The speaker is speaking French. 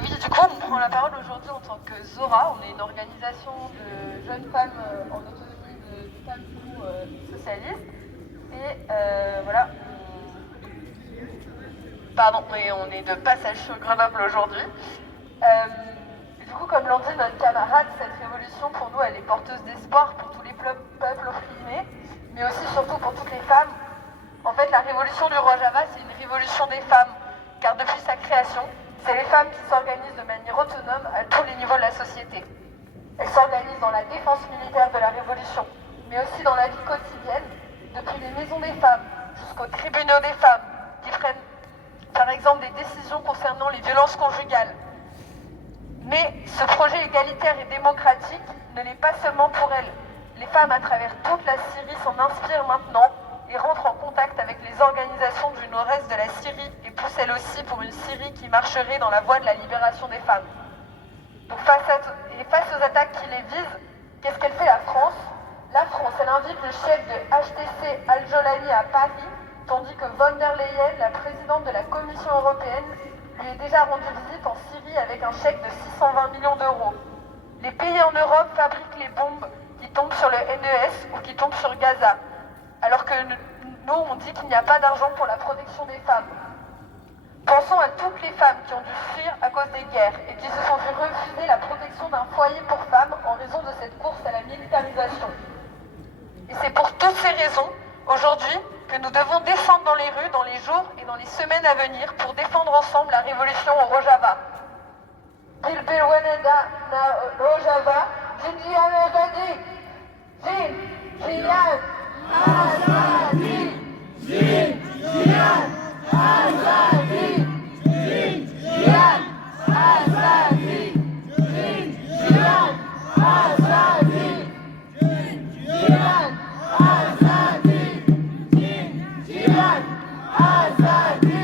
Oui, du coup, on prend la parole aujourd'hui en tant que Zora. On est une organisation de jeunes femmes en autonomie, de femmes socialistes. Et voilà, pardon, mais on est de passage sur Grenoble aujourd'hui. Du coup, comme l'ont dit notre camarade, cette révolution pour nous, elle est porteuse d'espoir pour tous les peuples opprimés, mais aussi surtout pour toutes les femmes. En fait, la révolution du Rojava, c'est une révolution des femmes, car depuis sa création, c'est les femmes qui s'organisent de manière autonome à tous les niveaux de la société. Elles s'organisent dans la défense militaire de la révolution, mais aussi dans la vie quotidienne, depuis les maisons des femmes jusqu'aux tribunaux des femmes, qui prennent par exemple des décisions concernant les violences conjugales. Mais ce projet égalitaire et démocratique ne l'est pas seulement pour elles. Les femmes à travers toute la Syrie s'en inspirent maintenant et rentrent en contact avec les organisations du nord-est de la Syrie et poussent elles aussi pour une Syrie qui marcherait dans la voie de la libération des femmes. Donc face aux attaques qui les visent, qu'est-ce qu'elle fait la France? La France, elle invite le chef de HTC Al-Jolani à Paris, tandis que von der Leyen, la présidente de la Commission européenne, lui est déjà rendu visite en Syrie avec un chèque de 620 millions d'euros. Les pays en Europe fabriquent les bombes qui tombent sur le NES ou qui tombent sur Gaza, alors que nous, on dit qu'il n'y a pas d'argent pour la protection des femmes. Pensons à toutes les femmes qui ont dû fuir à cause des guerres et qui se sont vu refuser la protection d'un foyer pour femmes en raison de cette course à la militarisation. Et c'est pour toutes ces raisons, aujourd'hui, que nous devons descendre dans les rues dans les jours et dans les semaines à venir pour défendre ensemble la révolution au Rojava. Dilbilweneda na Rojava, Jinjian Azadi, Jinjian Azadi, Jinjian Azadi, Jinjian Azadi, Jinjian Azadi, Jinjian Azadi. Azadi!